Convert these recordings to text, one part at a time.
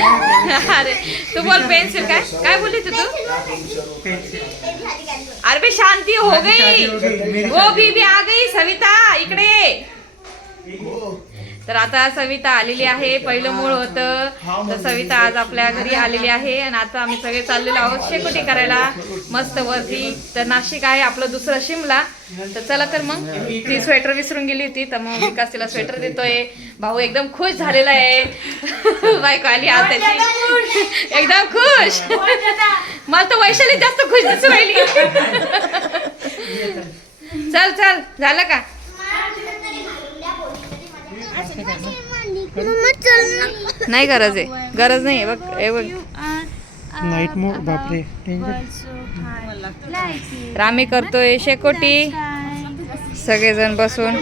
अरे तू बोल पेन्सिल काय? काय बोलली तू तू? अरे शांती हो गई। वो बीबी आ गई। सविता इकडे। तर आता सविता आलेली आहे पहिलं मूळ होतं. तर सविता आज आपल्या घरी आलेली आहे आणि आता आम्ही सगळे चाललेलो आहोत शेकोटी करायला मस्त वरती. तर नाशिक आहे आपलं दुसरं शिमला. तर चला तर मग ती स्वेटर विसरून गेली होती तर मग विकास तिला स्वेटर देतोय. भाऊ एकदम खुश झालेला आहे. बायको आली आज त्याची एकदम खुश. मला तर वैशाली जास्त खुश दिसू राहिली. चल चल. झालं का? नाही गरज आहे. गरज नाही बघ हे बघ. नाईट मोड बापरे. रामी करतोय शेकोटी. सगळेजण बसून.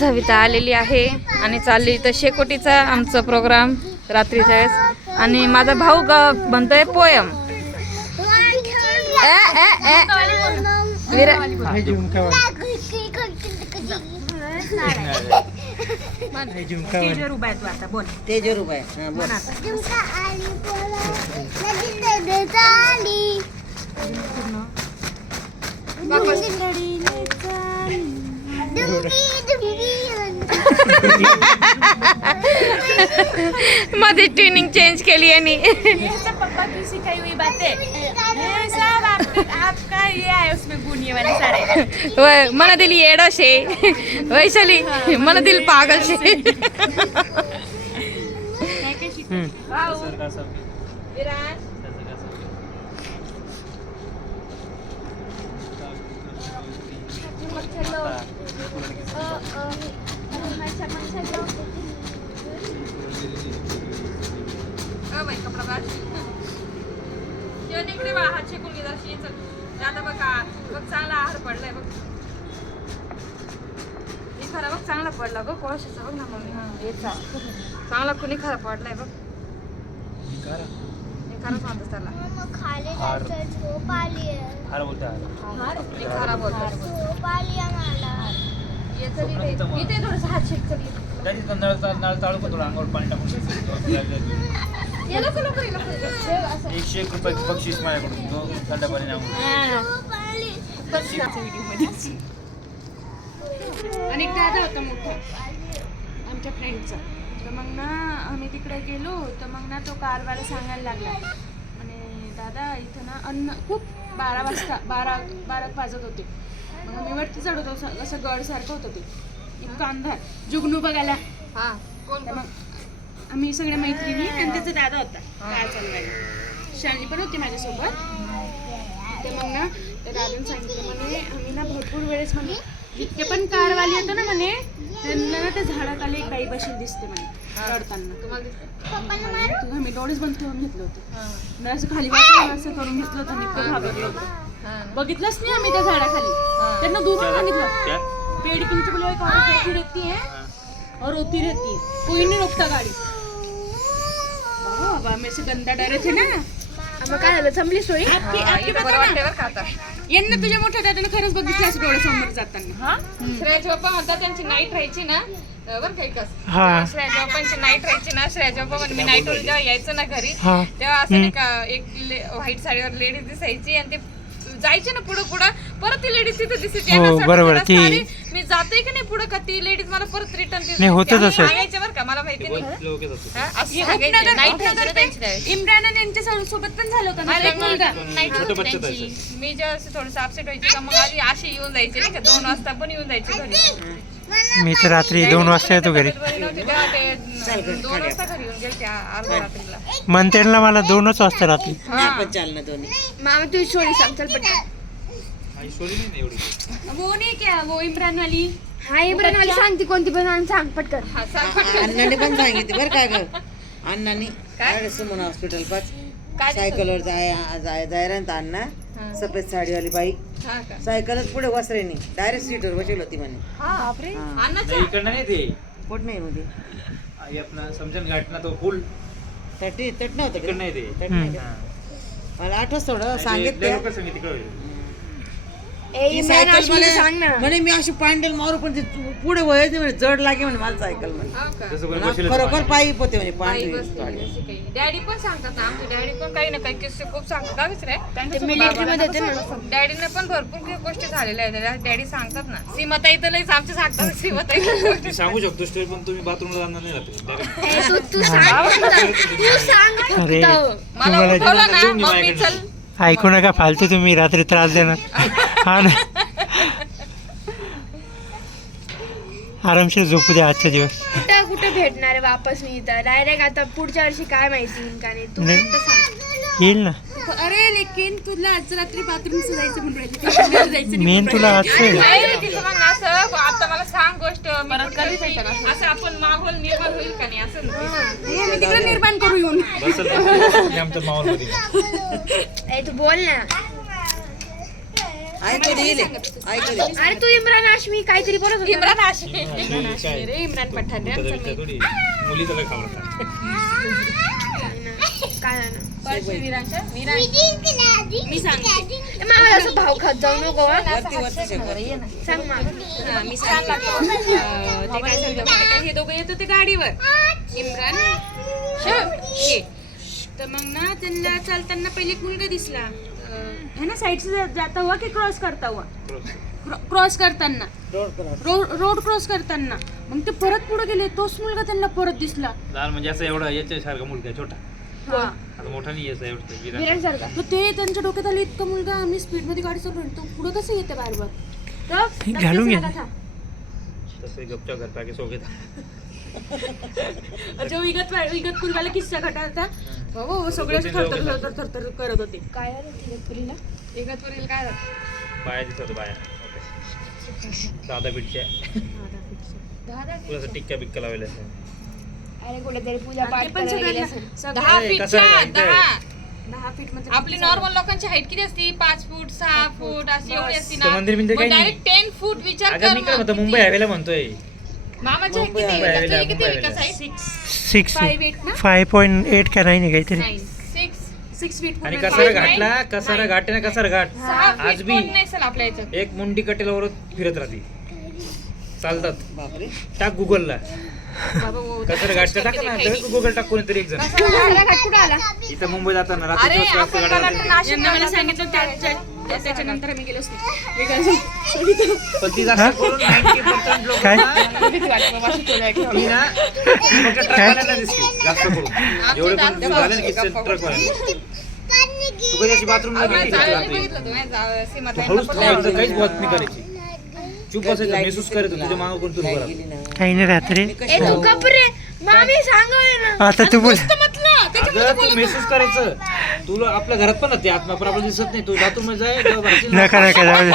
सविता आलेली आहे आणि चालली तर शेकोटीचा आमचा प्रोग्राम रात्रीच्या वेळेस. आणि माझा भाऊ ग म्हणतोय पोयम. मध्ये ट्रेनिंग चेंज केली यांनी. पापा की सिखाई हुई बातें? ये सब आप, आपका ये है उसमें गुण ये वाले सारे। वय मला दिली येडशे वैशाली मला दिली पागलशे इकडे बघा हात शेकून घे जराशी. चल. दादा बघा बघ चांगला आहार पडलाय बघ हे खरा बघ चांगला पडला बघ कोळशाचा बघ ना मम्मी हा याचा चांगला कुणी खरा पडलाय बघ हे खरं सांगतो त्याला हे खरा बोलतो याचं बी ते- इथे थोडंसं हात शेक. नळ चालू पण थोडं अंगावर पाणी टाकून. एकशे एक रुपये बक्षीस माझ्याकडून. तो थंड पाणी आणि दादा होता मोठा आमच्या फ्रेंडचा तर मग ना आम्ही तिकडे गेलो. तर मग ना तो कारवाला सांगायला लागला. आणि दादा इथं ना अन्न खूप बारा वाजता बारा बारा वाजत होते. मग आम्ही वरती चढत होतो असं- असं गडसारखं होतं ते. इतकं अंधार. जुगनू बघायला. हा कोण तर मग आम्ही सगळ्या मैत्रिणी आणि त्याचा दादा होता. शाली पण होती माझ्यासोबत. तर मग ना त्या दादाने सांगितलं म्हणे आम्ही ना भरपूर वेळेस म्हणे जितके पण कारवाली येतो ना म्हणे त्यांना ना त्या झाडाखाली एक बाई बसेल दिसते म्हणे रडताना. तुम्हाला दिसतं? आम्ही डोळेच बंद करून घेतलं होतं. हा. असं खाली असं करून घेतलं होतं आणि इतकं घाबरलो होतो. बघितलंच नाही आम्ही त्या झाडाखाली. त्यांना दूरून सांगितलं. क्या पेड़ के नीचे बोले बैठी रहती है. और रोती रहती है कोई नहीं रोकता गाड़ी? बाबा मेरे से गंदा डरे थे ना. मग काय झालं? थांबली सोयी? आपकी हा, आपकी बरं ना. यांना तुझ्या मोठ्या दादाने खरंच बघितलं असं डोळ्यासमोर जाताना. श्रेयाचे पप्पा म्हणतात त्यांची नाईट राहायची ना. अं, बरं काही कस हा. श्रेयाच्या पप्पांची नाईट राहायची ना. श्रेयाच्या पप्पा म्हणजे मी नाईटवर जेव्हा यायचं ना घरी हा. तेव्हा असं नाही का एक व्हाईट साडीवर लेडीज दिसायची आणि ते जायचे ना पुढं पुढं. परत ती लेडीज तिथे दिसायची हो, बरोबर, ती- मी जाते की नाही पुढं का? ती लेडीज मला परत रिटर्न नाही, होतं तसं. बरं का? मला माहिती नाही. हा, असं सांगायचे. त्यांची त्यावेळेस. इम्रान आणि यांच्या सो- सोबत पण झालं होतं ना? माझ्या एक मुलगा नाईट छोटं होती बच्चं त्यांची. मी जेव्हा असं थोडंसं अपसेट व्हायची का मग आधी अशी येऊन जायची नाही का? दोन वाजता पण येऊन जायची घरी. मी तर रात्री दोन वाजता येतो घरी. तब्येत बरी नव्हती तेव्हा ते दोन वाजता घरी येऊन गेले त्या अर्ध्या रात्रीला. मंथेरला मला दोनच वाजता रात्री. हा. पण चालणं दोन्ही. मामा तू स्टोरी सांग चल पटकन. ना वो नाही क्या वो इम्रान वाली हा इम्रान वाली सांगते कोणती पण आणि सांग पटकन. हा, सांग पटकन. अण्णाने पण सांगितले बरं का ग. अण्णाने. काय? सुमन हॉस्पिटल पाच. काय? सायकलवर जाय जाय ना अण्णा. हा. सफेद साडीवाली बाई. हा का? सायकलच पुढे वसरेनी डायरेक्ट सीटवर बसेल होती म्हणे बापरे. हा. अन्नाच्या? नाही इकडनं नाही ते पोट नाही मध्ये आई आपला समजन घाट ना तो फुल तटी तट नव्हतं का? नाही ते तट नाही का? हा. मला आठवत थोडं सांगितलं लोकं तिकडं ती सायकल म्हणे मी अशी पांडेल मारू पण ते पुढे वयाचे म्हणे जड लागे म्हणे मला सायकल म्हणे. बसेलच खरोखर. पायी पोते म्हणे पांढरी. डॅडी पण सांगतात ना आमचे. डॅडी पण काही ना काही किस्से खूप सांगतात. का विसरे? military मध्ये होते ना. डॅडीने पण भरपूर काही गोष्टी झालेल्या आहेत. डॅडी सांगतात ना. सीमाताई तर लईच आमचे सांगतात. सीमाताई सांगू शकतो स्टोरी पण तुम्ही बाथरूमला जाणार नाही मला ऐकू नका फालतू तुम्ही रात्री त्रास देणार. हा ना. आरामशीर झोपू द्या आजचा दिवस. कुठं कुठं भेटणार आहे वापस मी इथं? डायरेक्ट आता पुढच्या वर्षी काय माहिती येईल का नाही तू नाही. फक्त सांग येईल ना. अरे लेकिन तुला आज रात्री बाथरूम जायचं म्हणून राहिली जायचं मेन तुला आजचं असं आता मला सांग गोष्ट. परत कधी असं? आपण माहोल निर्माण होईल का नाही? असं नाही. मी तिकडे निर्माण करू येऊन. बसल मी आमच्या माहोलमध्ये. ए तू बोल ना. ऐकू दे इले. ऐकू दे. अरे तू इम्रान हाशमी काहीतरी बोलत होता? इम्रान हाशमी. रे इम्रान पठाण रे मुली त्याला. मी सांगते. असं भाव खात जाऊ नको हा. सांग हा, मी सांगते. ते काय? हे दोघं येत होते गाडीवर. इम्रान हे तर मग ना त्यांना चालताना पहिले एक मुलगा दिसला. है ना साईड से जाता हुआ की क्रॉस करता हुआ? क्रॉस करताना. Road cross. Road road cross करताना. मग ते परत पुढे गेले तोच मुलगा त्यांना परत दिसला. लहान म्हणजे असं एवढा याच्यासारखा मुलगा आहे, छोटा. हा. आता मोठा नाही यायचा एवढं विराट. विराट सारखा. तर ते त्यांच्या डोक्यात आलं इतका मुलगा आम्ही स्पीड मध्ये गाडी चालवली तो पुढे कसं येते बारबार? तर घालून घे. नक्कीच नका तसं गपच्या घर पाके सोबत. जो विगत विगत किस्सा घटा होता. हो हो, सगळे असे थरथर थरथर थरथर करत होते. काय आलं काय झालं? बाया. दिसत बाया साधा पिठच्या थोडासा टिक्का बिक्का लावलेला असं अरे कुठेतरी पूजा ते पाठ पण करायला गेली सगळ्यांना असेल. सगळं- दहा ए, फीटच्या कसं आहे, दहा. दहा फीटमध्ये आपली नॉर्मल लोकांची हाईट किती असती? पाच फूट सहा फूट. अशी एवढी असती तर मंदिर बिंदिर काही नाही. डायरेक्ट टेन फूट विचार अगं मी काय म्हणतो मुंबई हायवेला म्हणतोय. मामाची height किती मुंबई आहे? हायवेला, तुझी किती मुंबई विकास आहे? सिक्स. सिक्स. फाईव्ह एट ना? फाय पॉईंट एट का नाही नाही काहीतरी सिक्स सिक्स फीट आणि कसारा घाटला? कसारा घाट आहे ना कसारा घाट? आज बी. आपल्या याच्यात. एक मुंडी कटेलावर फिरत राहते. चालतात. टाक गुगलला कसारा घाटचा टाका ना. गुगल टाक कोणीतरी एक जण. घाट इथं मुंबई जाताना रात्री सांगितलं त्या- त्या- त्या- त्याच्यानंतर आम्ही गेलोच नाही Because- पण ती जास्त करून 90% लोकं काय? ना, ती ना फक्त ट्रकवाल्यांना दिसते. जास्त करून जेवढे पण झाले ना किस्से ट्रकवाल्यांना तू कधी अशी बाथरूमला गेली का रात्री? बघितलं तुम्ही जा- सीमाताईंना हळूच पण थांबायचं काहीच बात नाही करायची. चूप बसायचं महसूस करायचं तुझ्या मागं कोण तुझं बरं गेली ना. काही नाही रात्री ए तू कपरे! मामी सांगवय ना. आता तू बोल. अगं तू महसूस करायचं तुला आपल्या घरात पण ते आत्मा पण आपल्याला दिसत नाही तू बाथरूममध्ये जाय तेव्हा बाहेरची ना. नका नका जाऊ दे.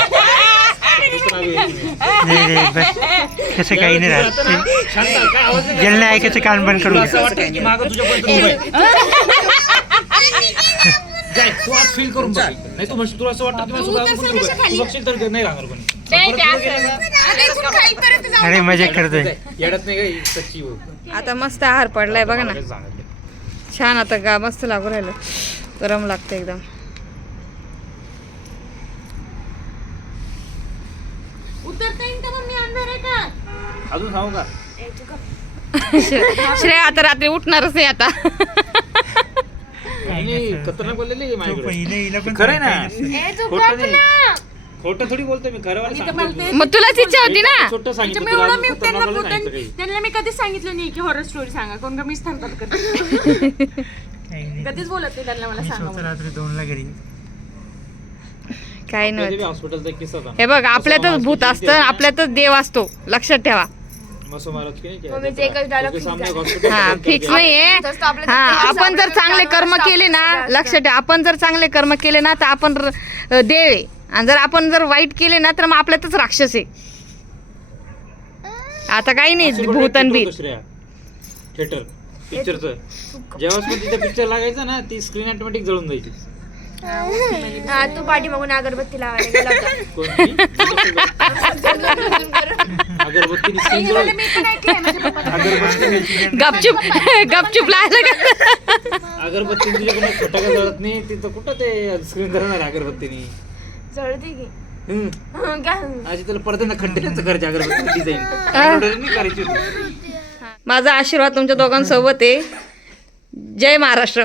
दुसरं नाव आहे की नाही. नाही नाही बस तसं काही नाही राहत शांत काय आवाज नाही ज्यांना ऐकायचं कान बंद करून तुला घे. असं वाटतं की मागं तुझ्यापर्यंत उभं आहे. जाय तू आज फील करून बघ नाही तू म्हणशील तुला असं वाटतं की माझं मागं कोणी उभं आहे. तू बघशील तर नाही राहणार कोणी नाही, परत ते पुढं असं- गेलं ना, अरे, मजा करतोय जाय. येडत नाही काही सच्ची. आता मस्त आहार पडलाय बघा ना मला काही सांगत नाही. छान आता गा मस्त लागू राहिलं. गरम लागतं एकदम. अजून सांगू का? श्रेया आता रात्री उठणारच आहे आता. नाही, खतरनाक बोललेली खरं आहे ना? खोटं नाही. खोटं थोडी मी खरं वाला. मग तुलाच इच्छा होती ना? छोटं सांगितलं त्याच्यामुळे तुला एवढं मी अजून त्यांना खतरनाक वालं सांगितलं त्यांना काही. त्यांना मी कधीच सांगितलं नाही की हॉरर स्टोरी सांगा कोण का मीच थांबतात. कधीच बोलत नाही त्यांना मला सांगा स्वतः रात्री दोनला घरी. काही त्याच्या बी नव्हतं. हॉस्पिटलचा एक किस्सा होता. हे बघ आपल्यातच भूत असतं आपल्यातच देव असतो. लक्षात ठेवा. मसो महाराज की नाही क्या? मम्मीचं एकच dialogue उसके fix सामने आहे. एक hospital हा फिक्स नाहीये. हा आपण जर चांगले कर्म केले ना. लक्षात ठेवा. आपण जर चांगले कर्म केले ना तर आपण र- देव आहे. आणि जर आपण जर वाईट केले ना तर मग आपल्यातच राक्षस आहे. आता काही नाही अशी कुठे भूत आणि theater बीत होतं श्रेया थिएटर पिक्चरचं जेव्हा पण तिथे पिक्चर लागायचं ना ती स्क्रीन ऑटोमॅटिक जळून जायची. हा तू पाठी मागून अगरबत्ती लावायला गेला अगरबत्ती गपचूप गपचूप लागलं का अगरबत्ती तुझ्याकडून फटाका जळत नाही? तिथं कुठं ते स्क्रीन धरणार अगरबत्तीने? जळते की. हम्म. हं, काय? आजी तुला परत ना खड्ड्याचं करायची अगरबत्ती डिझाईन नाही करायची होती. माझा आशीर्वाद तुमच्या दोघांसोबत आहे. जय महाराष्ट्र.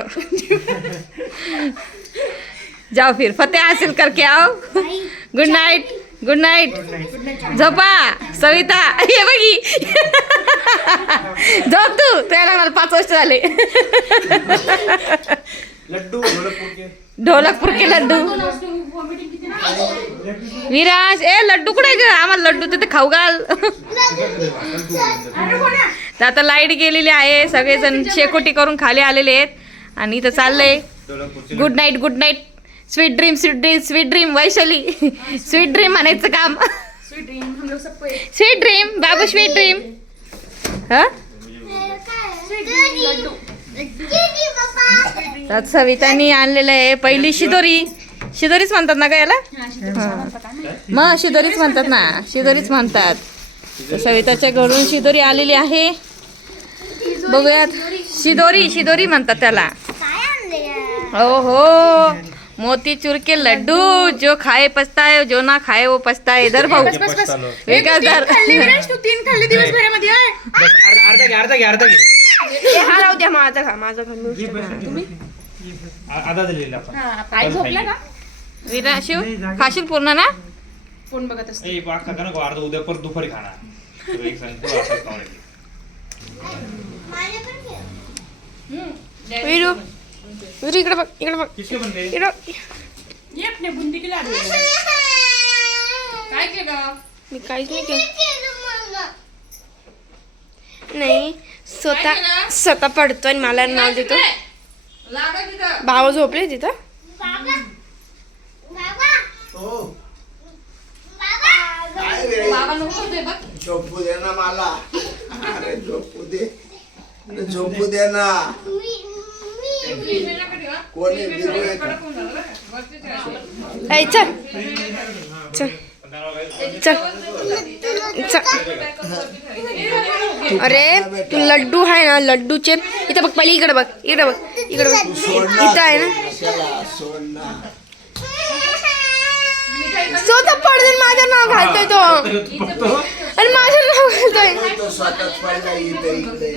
जाओ फिर. फतेह हासिल करके आओ. गुड नाईट गुड नाईट झोपा. सविता. ये बघी. झोप तू. तुला लागणार पाच वर्ष झाले. लड्डू ढोलकपूर के ढोलकपूर के लड्डू. विराज ए लड्डू कुठे ग आम्हाला लड्डू तिथे खाऊ घाल. तर आता लाइट गेलेली आहे. सगळेजण शेकोटी करून खाली आलेले आहेत. आणि इथं चाललंय. Good night good night sweet dream sweet dream sweet dream Vaishali. Sweet dream म्हणायचं काम. स्वीट ड्रीम बाबू स्वीट ड्रीम हा? सवितानी आणलेलं आहे पहिली शिदोरी. शिदोरीच म्हणतात ना का याला? हा. मग शिदोरीच म्हणतात ना शिदोरीच म्हणतात. सविताच्या घरून शिदोरी आलेली आहे. बघूयात. शिदोरी शिदोरी म्हणतात त्याला. हो हो मोती चूर के लड्डू जो खाए पछताए जो ना खाए वो पछताए. इधर भाऊ. विकास तू तीन खाल्ले दिवसभरामध्ये अर्धा अर्धा घे अर्धा घे अर्धा घे. हा राहू द्या माझा खा माझा खा मी आ- आधा दिलेला आई झोपला का? विरा शिव खाशील पूर्ण ना? फोन बघत असते? उद्या परत दुपारी खाणार. एक. विरू विरू इकडे बघ इकडे बघ. इकडे. बघ. ये अपने बुंदी के लाडू. काय केलं मी काहीच नाही केलं नाही स्वतः स्वतः पडतो आणि मला नाव देतो. भाव झोपले तिथं? झोपू दे ना मला। अरे झोपू दे। अरे झोपू दे ना। कोणी ऐ चल। चल। चल। चल। अरे तू लड्डू आहे ना लड्डूचे इथं बघ पहिली इकडे बघ इकडे बघ इकडे बघ इथं आहे ना। चला ना स्वतः पडून माझं नाव घालतोय तो. आणि माझं नाव घालतोय. तो स्वतःच पडला इथे इकडे